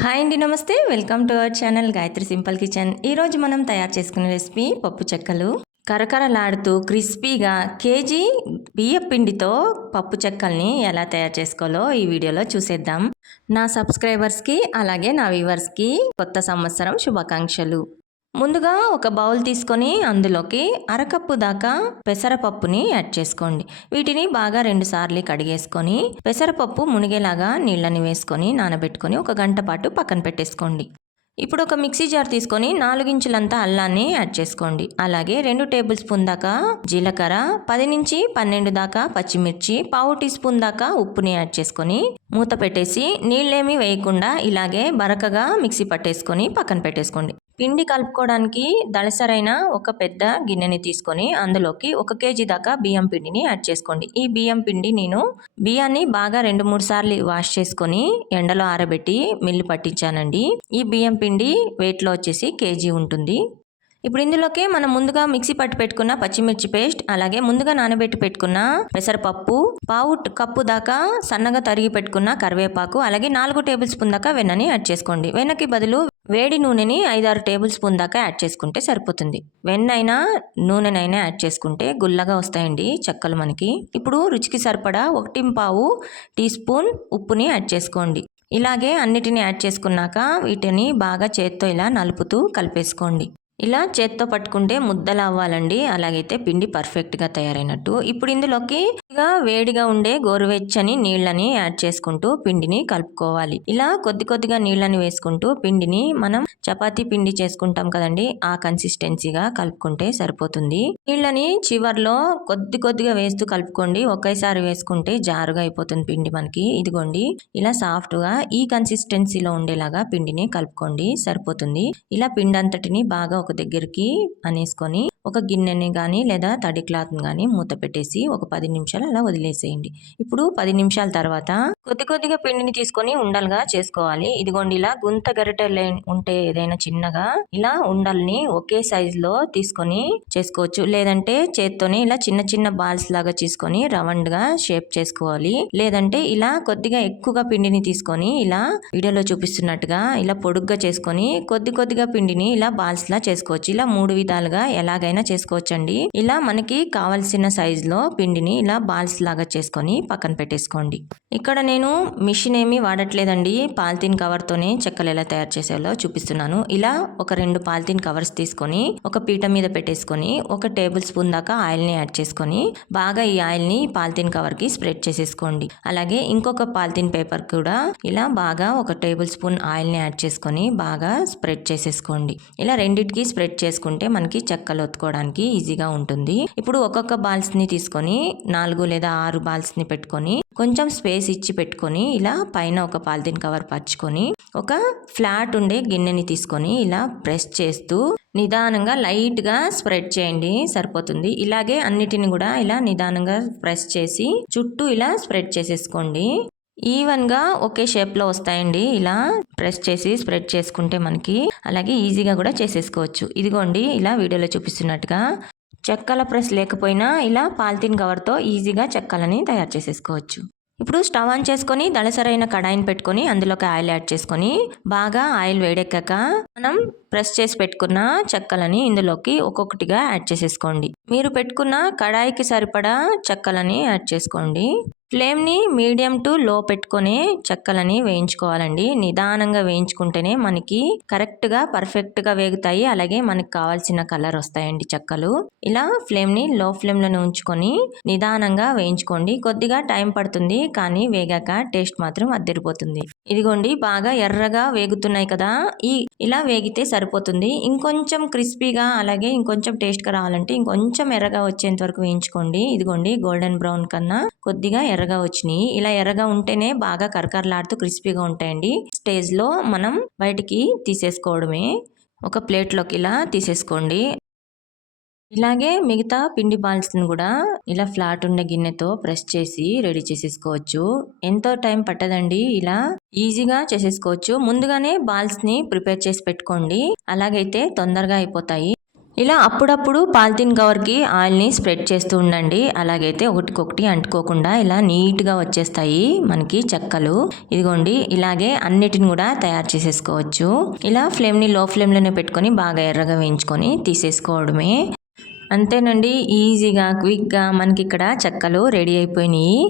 Hi అండి నమస్తే. Welcome to our channel Gayatri simple kitchen. ఈరోజు మనం తయారు చేసుకునే రెసిపీ పప్పు చెక్కలు. కరకరలాడుతూ క్రిస్పీగా కేజీ బియ్య పిండితో పప్పు చెక్కల్ని ఎలా తయారు చేసుకోవాలో ఈ వీడియోలో చూసేద్దాం. నా సబ్స్క్రైబర్స్కి అలాగే నా వ్యూవర్స్కి కొత్త సంవత్సరం శుభాకాంక్షలు. ముందుగా ఒక బౌల్ తీసుకొని అందులోకి అరకప్పు దాకా పెసరపప్పుని యాడ్ చేసుకోండి. వీటిని బాగా రెండు సార్లు కడిగేసుకొని పెసరపప్పు మునిగేలాగా నీళ్ళని వేసుకొని నానబెట్టుకొని ఒక గంట పాటు పక్కన పెట్టేసుకోండి. ఇప్పుడు ఒక మిక్సీ జార్ తీసుకొని నాలుగించులంతా అల్లాన్ని యాడ్ చేసుకోండి. అలాగే రెండు టేబుల్ స్పూన్ దాకా జీలకర్ర పది నుంచి పన్నెండు దాకా పచ్చిమిర్చి పావు టీ స్పూన్ దాకా ఉప్పుని యాడ్ చేసుకొని మూత పెట్టేసి నీళ్ళేమీ వేయకుండా ఇలాగే బరకగా మిక్సీ పట్టేసుకొని పక్కన పెట్టేసుకోండి. పిండి కలుపుకోవడానికి దళసరైన ఒక పెద్ద గిన్నెని తీసుకొని అందులోకి ఒక కేజీ దాకా బియ్యం పిండిని యాడ్ చేసుకోండి. ఈ బియ్యం పిండి నేను బియ్యాన్ని బాగా రెండు మూడు సార్లు వాష్ చేసుకొని ఎండలో ఆరబెట్టి మిల్లు పట్టించానండి. ఈ బియ్యం పిండి వెయిట్లో వచ్చేసి కేజీ ఉంటుంది. ఇప్పుడు ఇందులోకి మనం ముందుగా మిక్సీ పట్టు పెట్టుకున్న పచ్చిమిర్చి పేస్ట్ అలాగే ముందుగా నానబెట్టి పెట్టుకున్న పెసరపప్పు పావు కప్పు దాకా సన్నగా తరిగి పెట్టుకున్న కరివేపాకు అలాగే నాలుగు టేబుల్ స్పూన్ దాకా వెన్నని యాడ్ చేసుకోండి. వెన్నకి బదులు వేడి నూనెని ఐదారు టేబుల్ స్పూన్ దాకా యాడ్ చేసుకుంటే సరిపోతుంది. వెన్నైనా నూనెనైనా యాడ్ చేసుకుంటే గుల్లగా వస్తాయండి చెక్కలు మనకి. ఇప్పుడు రుచికి సరిపడా ఒకటి పావు టీ స్పూన్ ఉప్పుని యాడ్ చేసుకోండి. ఇలాగే అన్నిటిని యాడ్ చేసుకున్నాక వీటిని బాగా చేత్తో ఇలా నలుపుతూ కలిపేసుకోండి. ఇలా చేత్తో పట్టుకుంటే ముద్దలు అవ్వాలండి. అలాగైతే పిండి పర్ఫెక్ట్గా తయారైనట్టు. ఇప్పుడు ఇందులోకి వేడిగా ఉండే గోరువెచ్చని నీళ్ళని యాడ్ చేసుకుంటూ పిండిని కలుపుకోవాలి. ఇలా కొద్ది కొద్దిగా నీళ్ళని వేసుకుంటూ పిండిని మనం చపాతీ పిండి చేసుకుంటాం కదండి. ఆ కన్సిస్టెన్సీగా కలుపుకుంటే సరిపోతుంది. నీళ్ళని చివర్లో కొద్ది కొద్దిగా వేస్తూ కలుపుకోండి. ఒకేసారి వేసుకుంటే జారుగా అయిపోతుంది పిండి మనకి. ఇదిగోండి. ఇలా సాఫ్ట్గా ఈ కన్సిస్టెన్సీలో ఉండేలాగా పిండిని కలుపుకోండి. సరిపోతుంది. ఇలా పిండి అంతటిని బాగా ఒక దగ్గరికి అనేసుకొని ఒక గిన్నెని కానీ లేదా తడి క్లాత్ని కానీ మూత పెట్టేసి ఒక పది నిమిషాలు అలా వదిలేసేయండి. ఇప్పుడు పది నిమిషాల తర్వాత కొద్ది కొద్దిగా పిండిని తీసుకొని ఉండలుగా చేసుకోవాలి. ఇదిగోండి ఇలా గుంత గరిట ఉంటే ఏదైనా చిన్నగా ఇలా ఉండల్ని ఒకే సైజులో తీసుకొని చేసుకోవచ్చు. లేదంటే చేత్తోనే ఇలా చిన్న చిన్న బాల్స్ లాగా తీసుకొని రౌండ్గా షేప్ చేసుకోవాలి. లేదంటే ఇలా కొద్దిగా ఎక్కువగా పిండిని తీసుకొని ఇలా వీడియోలో చూపిస్తున్నట్టుగా ఇలా పొడుగ్గా చేసుకొని కొద్ది కొద్దిగా పిండిని ఇలా బాల్స్ లా చేసుకోవచ్చు. ఇలా మూడు విధాలుగా ఎలాగైనా చేసుకోవచ్చండి. ఇలా మనకి కావలసిన సైజ్లో పిండిని ఇలా బాల్స్ లాగా చేసుకొని పక్కన పెట్టేసుకోండి. ఇక్కడ నేను మిషన్ ఏమీ వాడట్లేదండి. పాలిథిన్ కవర్ తోనే చెక్కలు ఎలా తయారు చేసేలో చూపిస్తున్నాను. ఇలా ఒక రెండు పాలిథిన్ కవర్స్ తీసుకొని ఒక పీట మీద పెట్టేసుకొని ఒక టేబుల్ స్పూన్ దాకా ఆయిల్ని యాడ్ చేసుకొని బాగా ఈ ఆయిల్ని పాలిథిన్ కవర్కి స్ప్రెడ్ చేసేసుకోండి. అలాగే ఇంకొక పాలిథిన్ పేపర్ కూడా ఇలా బాగా ఒక టేబుల్ స్పూన్ ఆయిల్ని యాడ్ చేసుకొని బాగా స్ప్రెడ్ చేసేసుకోండి. ఇలా రెండిటికి స్ప్రెడ్ చేసుకుంటే మనకి చెక్కలు ఒత్తుకోవడానికి ఈజీగా ఉంటుంది. ఇప్పుడు ఒక్కొక్క బాల్స్ని తీసుకొని నాలుగు లేదా ఆరు బాల్స్ని పెట్టుకొని కొంచెం స్పేస్ ఇచ్చి పెట్టుకొని ఇలా పైన ఒక పాలిథిన్ కవర్ పరుచుకొని ఒక ఫ్లాట్ ఉండే గిన్నెని తీసుకొని ఇలా ప్రెస్ చేస్తూ నిదానంగా లైట్గా స్ప్రెడ్ చేయండి. సరిపోతుంది. ఇలాగే అన్నిటిని కూడా ఇలా నిదానంగా ప్రెస్ చేసి చుట్టూ ఇలా స్ప్రెడ్ చేసేసుకోండి. ఈవెన్గా ఒకే షేప్లో వస్తాయండి. ఇలా ప్రెస్ చేసి స్ప్రెడ్ చేసుకుంటే మనకి అలాగే ఈజీగా కూడా చేసేసుకోవచ్చు. ఇదిగోండి ఇలా వీడియోలో చూపిస్తున్నట్టుగా చెక్కల ప్రెస్ లేకపోయినా ఇలా పాలిథిన్ కవర్తో ఈజీగా చెక్కలని తయారు చేసేసుకోవచ్చు. ఇప్పుడు స్టవ్ ఆన్ చేసుకొని దళసరైన కడాయిని పెట్టుకొని అందులోకి ఆయిల్ యాడ్ చేసుకొని బాగా ఆయిల్ వేడెక్కాక మనం ప్రెస్ చేసి పెట్టుకున్న చెక్కలని ఇందులోకి ఒక్కొక్కటిగా యాడ్ చేసేసుకోండి. మీరు పెట్టుకున్న కడాయికి సరిపడా చెక్కలని యాడ్ చేసుకోండి. ఫ్లేమ్ని మీడియం టు లో పెట్టుకొని చెక్కలని వేయించుకోవాలండి. నిదానంగా వేయించుకుంటేనే మనకి కరెక్ట్గా పర్ఫెక్ట్గా వేగుతాయి. అలాగే మనకి కావాల్సిన కలర్ వస్తాయండి చెక్కలు. ఇలా ఫ్లేమ్ని లో ఫ్లేమ్లోనే ఉంచుకొని నిదానంగా వేయించుకోండి. కొద్దిగా టైం పడుతుంది కానీ వేగాక టేస్ట్ మాత్రం అద్దరిపోతుంది. ఇదిగోండి బాగా ఎర్రగా వేగుతున్నాయి కదా. ఈ ఇలా వేగితే సరిపోతుంది. ఇంకొంచెం క్రిస్పీగా అలాగే ఇంకొంచెం టేస్ట్గా రావాలంటే ఇంకొంచెం ఎర్రగా వచ్చేంత వరకు వేయించుకోండి. ఇదిగోండి గోల్డెన్ బ్రౌన్ కన్నా కొద్దిగా ఎర్రగా వచ్చినాయి. ఇలా ఎర్రగా ఉంటేనే బాగా కరకరలాడుతూ క్రిస్పీగా ఉంటాయండి. స్టేజ్లో మనం బయటికి తీసేసుకోవడమే. ఒక ప్లేట్లోకి ఇలా తీసేసుకోండి. ఇలాగే మిగతా పిండి బాల్స్ని కూడా ఇలా ఫ్లాట్ ఉన్న గిన్నెతో ప్రెస్ చేసి రెడీ చేసేసుకోవచ్చు. ఎంతో టైం పట్టదండి ఇలా ఈజీగా చేసేసుకోవచ్చు. ముందుగానే బాల్స్ని ప్రిపేర్ చేసి పెట్టుకోండి. అలాగైతే తొందరగా అయిపోతాయి. ఇలా అప్పుడప్పుడు పాలిథిన్ కవర్కి ఆయిల్ని స్ప్రెడ్ చేస్తూ ఉండండి. అలాగైతే ఒకటికొకటి అంటుకోకుండా ఇలా నీట్గా వచ్చేస్తాయి మనకి చెక్కలు. ఇదిగోండి ఇలాగే అన్నిటిని కూడా తయారు చేసేసుకోవచ్చు. ఇలా ఫ్లేమ్ని లో ఫ్లేమ్లోనే పెట్టుకొని బాగా ఎర్రగా వేయించుకొని తీసేసుకోవడమే. అంతేనండి ఈజీగా క్విక్గా మనకి ఇక్కడ చెక్కలు రెడీ అయిపోయినాయి.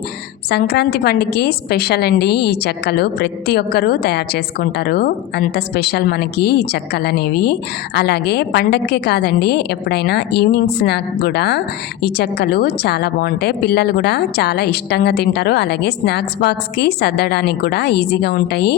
సంక్రాంతి పండుగకి స్పెషల్ అండి ఈ చెక్కలు ప్రతి ఒక్కరూ తయారు చేసుకుంటారు. అంత స్పెషల్ మనకి ఈ చెక్కలు అనేవి అలాగే పండగకే కాదండి ఎప్పుడైనా ఈవినింగ్ స్నాక్ కూడా ఈ చెక్కలు చాలా బాగుంటాయి. పిల్లలు కూడా చాలా ఇష్టంగా తింటారు. అలాగే స్నాక్స్ బాక్స్కి సర్దడానికి కూడా ఈజీగా ఉంటాయి.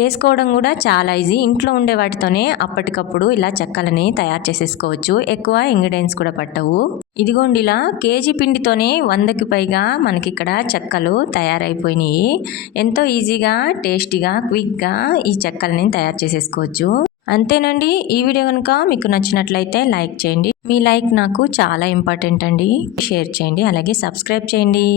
చేసుకోవడం కూడా చాలా ఈజీ. ఇంట్లో ఉండే వాటితోనే అప్పటికప్పుడు ఇలా చెక్కలని తయారు చేసేసుకోవచ్చు. ఎక్కువ ఇంగ్రీడియంట్స్ కూడా పట్టవు. ఇదిగోండి ఇలా కేజీ పిండితోనే వందకి పైగా మనకి ఇక్కడ చెక్కలు తయారైపోయినాయి. ఎంతో ఈజీగా టేస్టీగా క్విక్గా ఈ చెక్కలని తయారు చేసేసుకోవచ్చు. అంతేనండి ఈ వీడియో కనుక మీకు నచ్చినట్లయితే లైక్ చేయండి. మీ లైక్ నాకు చాలా ఇంపార్టెంట్ అండి. షేర్ చేయండి అలాగే సబ్స్క్రైబ్ చేయండి.